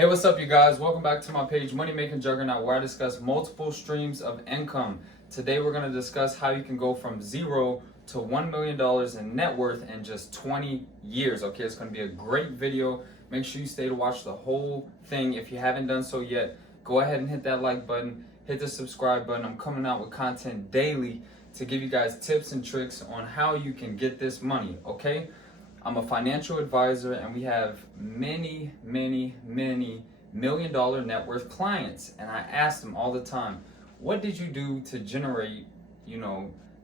Hey, what's up, you guys? Welcome back to my page, Money Making Juggernaut, where I discuss multiple streams of income. Today, we're going to discuss how you can go from zero to $1 million in net worth in just 20 years. Okay, it's going to be a great video. Make sure you stay to watch the whole thing. If you haven't done so yet, go ahead and hit that like button, hit the subscribe button. I'm coming out with content daily to give you guys tips and tricks on how you can get this money, okay? I'm a financial advisor, and we have many million-dollar net worth clients. And I ask them all the time, what did you do to generate,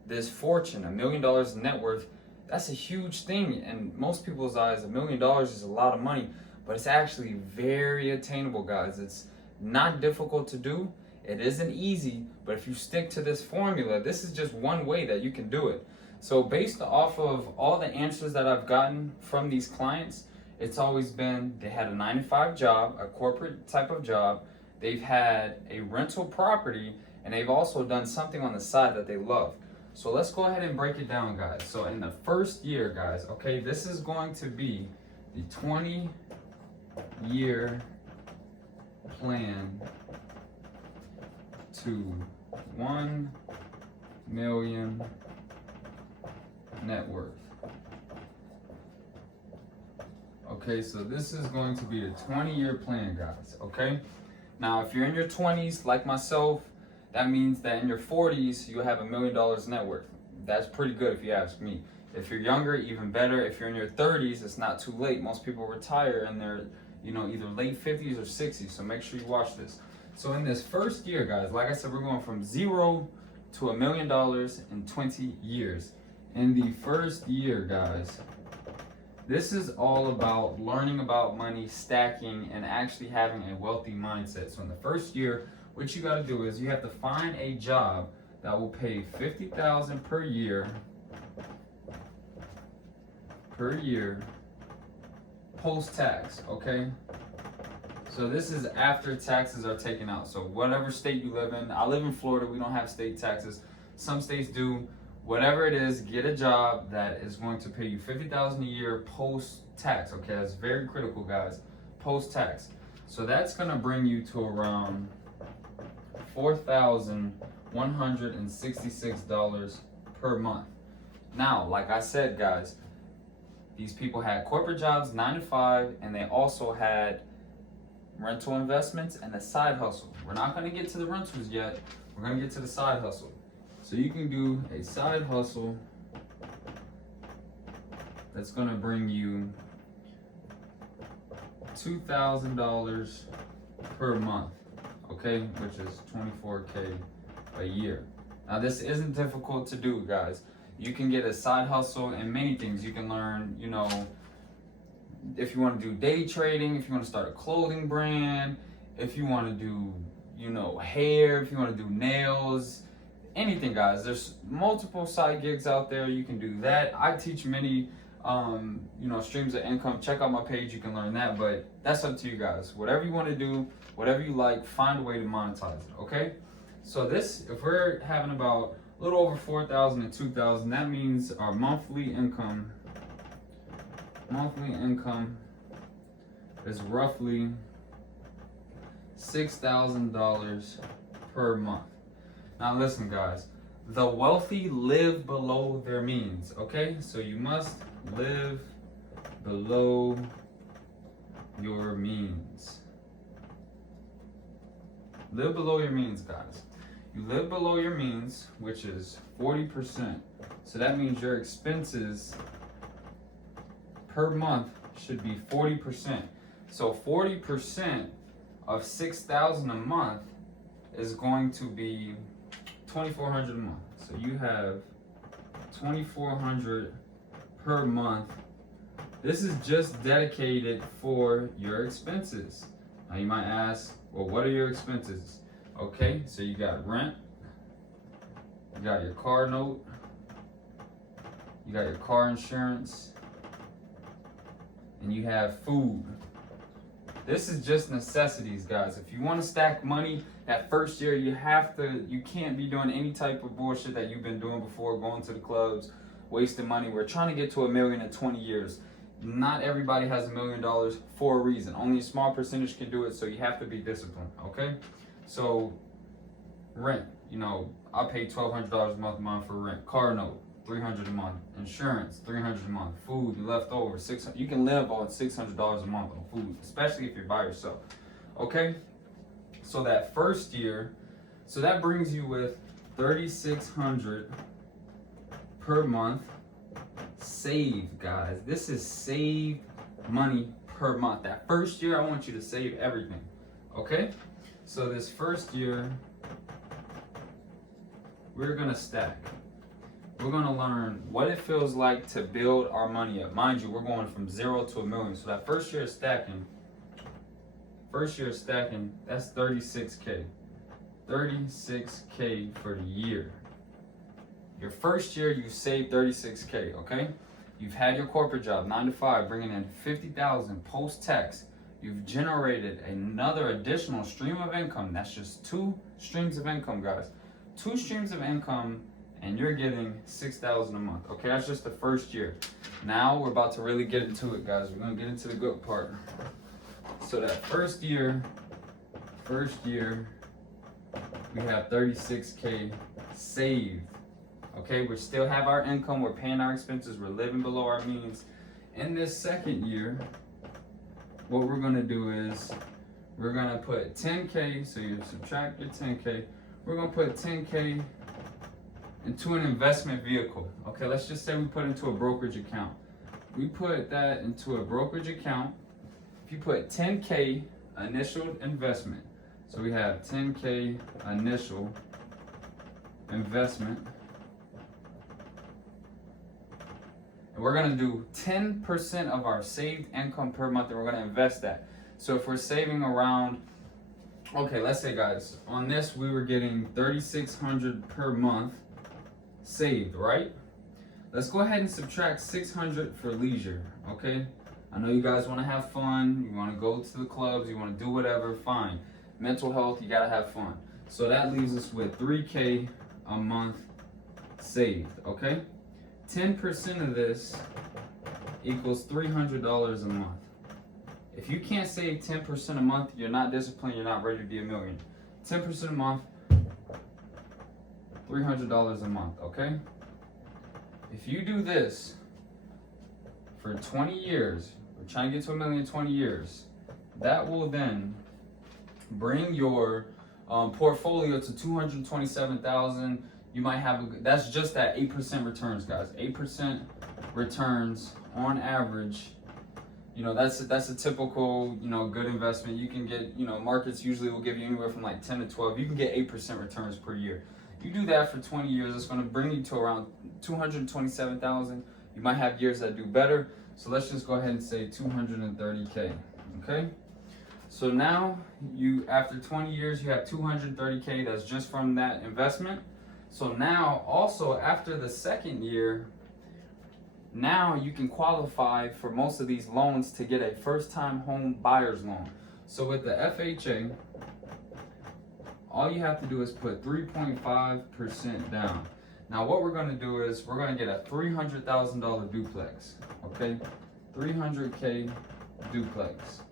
this fortune, $1 million in net worth? That's a huge thing. In most people's eyes, $1 million is a lot of money, but it's actually very attainable, guys. It's not difficult to do. It isn't easy, but if you stick to this formula, this is just one way that you can do it. So based off of all the answers that I've gotten from these clients, it's always been they had a 9-to-5 job, a corporate type of job. They've had a rental property, and they've also done something on the side that they love. So let's go ahead and break it down, guys. So in the first year, guys, okay, this is going to be the 20-year plan to 1 million net worth. Okay, so this is going to be the 20-year plan, guys, okay? Now, if you're in your 20s, like myself, that means that in your 40s, you'll have $1 million net worth. That's pretty good if you ask me. If you're younger, even better. If you're in your 30s, it's not too late. Most people retire in their, either late 50s or 60s, so make sure you watch this. So in this first year, guys, like I said, we're going from zero to $1 million in 20 years. In the first year, guys, this is all about learning about money, stacking, and actually having a wealthy mindset. So in the first year, what you got to do is you have to find a job that will pay $50,000 per year post-tax, okay? So this is after taxes are taken out. So whatever state you live in, I live in Florida, we don't have state taxes. Some states do. Whatever it is, get a job that is going to pay you $50,000 a year post-tax. Okay, that's very critical, guys. Post-tax. So that's going to bring you to around $4,166 per month. Now, like I said, guys, these people had corporate jobs, 9 to 5, and they also had rental investments and a side hustle. We're not going to get to the rentals yet. We're going to get to the side hustle. So you can do a side hustle that's going to bring you $2,000 per month, okay, which is $24K a year. Now this isn't difficult to do, guys. You can get a side hustle in many things. You can learn, if you want to do day trading, if you want to start a clothing brand, if you want to do, hair, if you want to do nails, anything, guys. There's multiple side gigs out there. You can do that. I teach many, streams of income. Check out my page. You can learn that, but that's up to you guys. Whatever you want to do, whatever you like, find a way to monetize it, okay? So this, if we're having about a little over 4,000 and 2,000, that means our monthly income is roughly $6,000 per month. Now listen, guys, the wealthy live below their means, okay? So you must live below your means. Live below your means, guys. You live below your means, which is 40%. So that means your expenses per month should be 40%. So 40% of 6,000 a month is going to be $2,400 a month. So you have $2,400 per month. This is just dedicated for your expenses. Now you might ask, well, what are your expenses? Okay, so you got rent, you got your car note, you got your car insurance, and you have food. This is just necessities, guys. If you want to stack money that first year, you can't be doing any type of bullshit that you've been doing before, going to the clubs, wasting money. We're trying to get to $1 million in 20 years. Not everybody has $1 million for a reason. Only a small percentage can do it, so you have to be disciplined, okay? So rent, you know, I pay $1,200 a month for rent. Car note, $300 a month. Insurance, $300 a month. Food, leftover, $600. You can live on $600 a month on food, especially if you're by yourself. Okay? So that first year, so that brings you with $3,600 per month saved, guys. This is saved money per month. That first year, I want you to save everything. Okay? So this first year, we're gonna stack. We're gonna learn what it feels like to build our money up. Mind you, we're going from 0 to $1 million. So that first year of stacking, that's 36K. 36K for the year. Your first year, you saved 36K, okay? You've had your corporate job, 9 to 5, bringing in 50,000 post-tax. You've generated another additional stream of income. That's just 2 streams of income, guys. 2 streams of income, and you're getting 6,000 a month. Okay, that's just the first year. Now we're about to really get into it, guys. We're gonna get into the good part. So that first year, we have 36K saved. Okay, we still have our income. We're paying our expenses. We're living below our means. In this second year, what we're gonna do is we're gonna put 10K. So you subtract your 10K. We're gonna put 10K into an investment vehicle. Okay, let's just say we put into a brokerage account. We put that into a brokerage account. If you put 10K initial investment, so we have 10K initial investment, and we're gonna do 10% of our saved income per month, and we're gonna invest that. So if we're saving around, okay, let's say, guys, on this we were getting $3,600 per month saved, right? Let's go ahead and subtract 600 for leisure, okay? I know you guys want to have fun, you want to go to the clubs, you want to do whatever, fine. Mental health, you gotta have fun. So that leaves us with 3K a month saved, okay? 10% of this equals $300 a month. If you can't save 10% a month, you're not disciplined, you're not ready to be a million. 10% a month, $300 a month, okay? If you do this for 20 years, we're trying to get to $1 million in 20 years, that will then bring your portfolio to 227,000. You might have, that's just at 8% returns, guys. 8% returns on average. You know, that's a typical, you know, good investment. You can get, you know, markets usually will give you anywhere from like 10 to 12. You can get 8% returns per year. You do that for 20 years, it's going to bring you to around 227,000. You might have years that do better. So let's just go ahead and say 230K, okay? So now after 20 years, you have 230K. That's just from that investment. So now also after the second year, now you can qualify for most of these loans to get a first-time home buyer's loan. So with the FHA, all you have to do is put 3.5% down. Now what we're going to do is we're going to get a $300,000 duplex, okay? 300K duplex.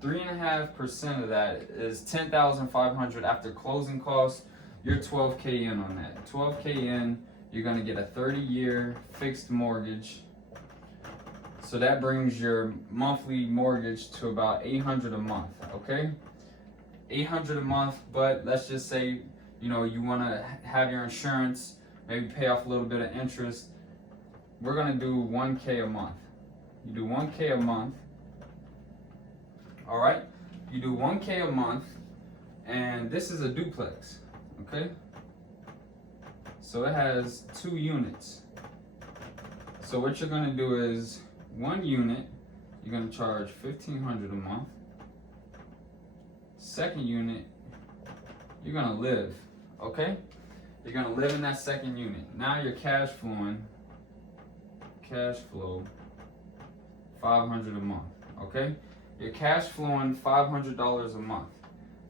3.5% of that is $10,500 after closing costs. You're 12K in on that. 12K in, you're going to get a 30-year fixed mortgage. So that brings your monthly mortgage to about $800 a month, okay? $800 a month, but let's just say, you know, you want to have your insurance, maybe pay off a little bit of interest. We're going to do 1K a month. You do 1K a month. All right? You do 1K a month, and this is a duplex, okay? So it has 2 units. So what you're going to do is 1 unit, you're going to charge $1,500 a month. Second unit, you're going to live, okay? You're going to live in that second unit. Now you're cash flow, $500 a month, okay? You're cash flowing $500 a month.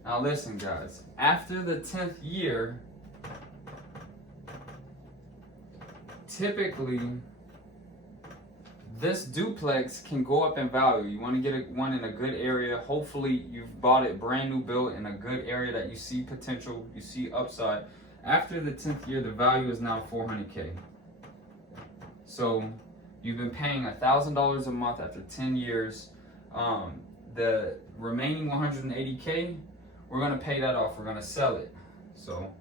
Now listen, guys, after the 10th year, typically this duplex can go up in value. You want to get one in a good area. Hopefully you've bought it brand new built in a good area that you see potential, you see upside. After the 10th year, the value is now $400K. So you've been paying $1,000 a month after 10 years. The remaining 180K, we're gonna pay that off. We're gonna sell it. So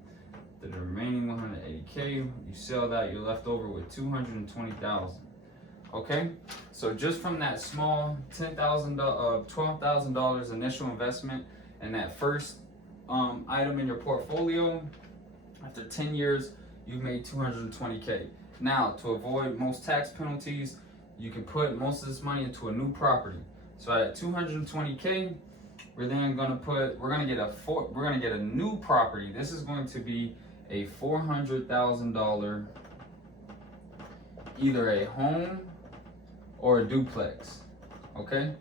the remaining 180K, you sell that, you're left over with 220,000. Okay, so just from that small $12,000 initial investment and that first item in your portfolio, after 10 years, you've made 220K. Now, to avoid most tax penalties, you can put most of this money into a new property. So at 220K, we're gonna get a new property. This is going to be a $400,000, either a home or a duplex. Okay,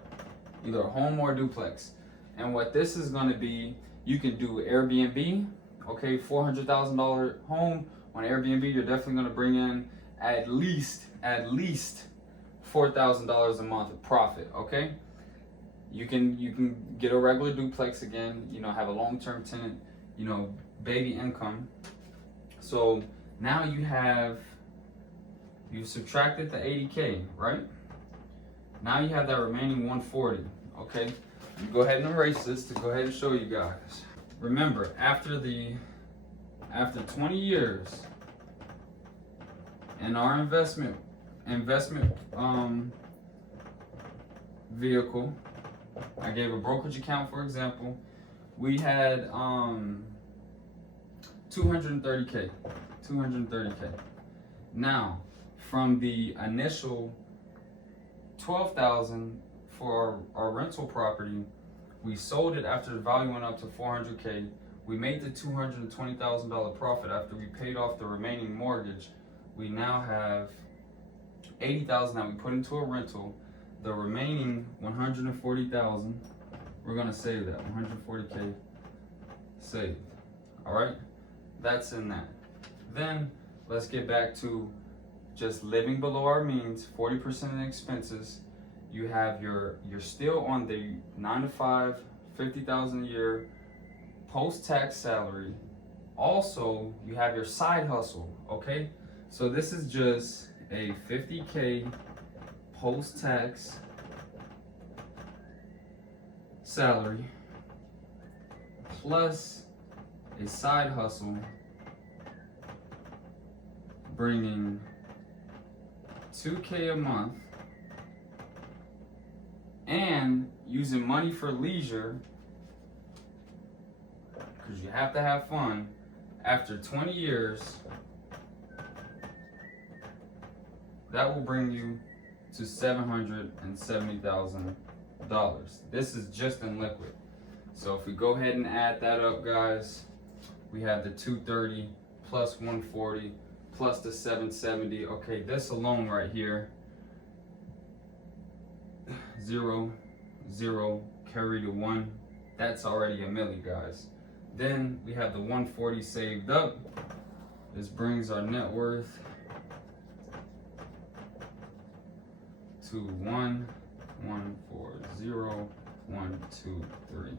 either a home or a duplex. And what this is going to be, you can do Airbnb. Okay, $400,000 home on Airbnb, you're definitely going to bring in at least $4,000 a month of profit. Okay, you can get a regular duplex again, you know, have a long-term tenant, you know, baby income. So now you've subtracted the 80K, right? Now you have that remaining 140. Okay, you go ahead and erase this to go ahead and show you guys. Remember, after 20 years in our investment vehicle, I gave a brokerage account for example, we had 230K. Now, from the initial 12,000 for our rental property, we sold it after the value went up to 400K. We made the $220,000 profit after we paid off the remaining mortgage. We now have 80,000 that we put into a rental. The remaining 140,000, we're gonna save that 140K saved. All right, that's in that. Then let's get back to just living below our means, 40% of the expenses. You're still on the 9 to 5, 50,000 a year post-tax salary. Also, you have your side hustle, okay? So this is just a 50K post-tax salary plus a side hustle bringing 2K a month, and using money for leisure, because you have to have fun. After 20 years, that will bring you to $770,000. This is just in liquid. So if we go ahead and add that up, guys, we have the 230 plus 140 plus the 770. Okay, this alone right here, 0, 0, carry to 1. That's already $1 million, guys. Then we have the 140 saved up. This brings our net worth to 1, 1, 4, 0, 1, 2, 3.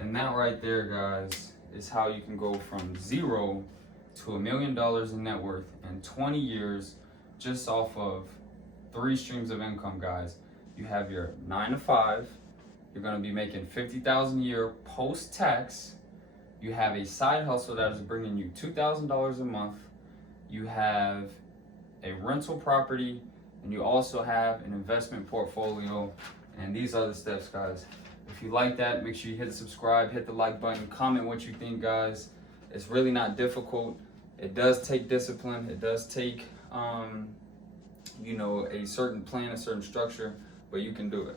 And that right there, guys, is how you can go from 0 to $1 million in net worth in 20 years just off of 3 streams of income, guys. You have your 9 to 5. You're going to be making $50,000 a year post-tax. You have a side hustle that is bringing you $2,000 a month. You have a rental property, and you also have an investment portfolio. And these are the steps, guys. If you like that, make sure you hit the subscribe, hit the like button, comment what you think, guys. It's really not difficult. It does take discipline. It does take, you know, a certain plan, a certain structure, but you can do it.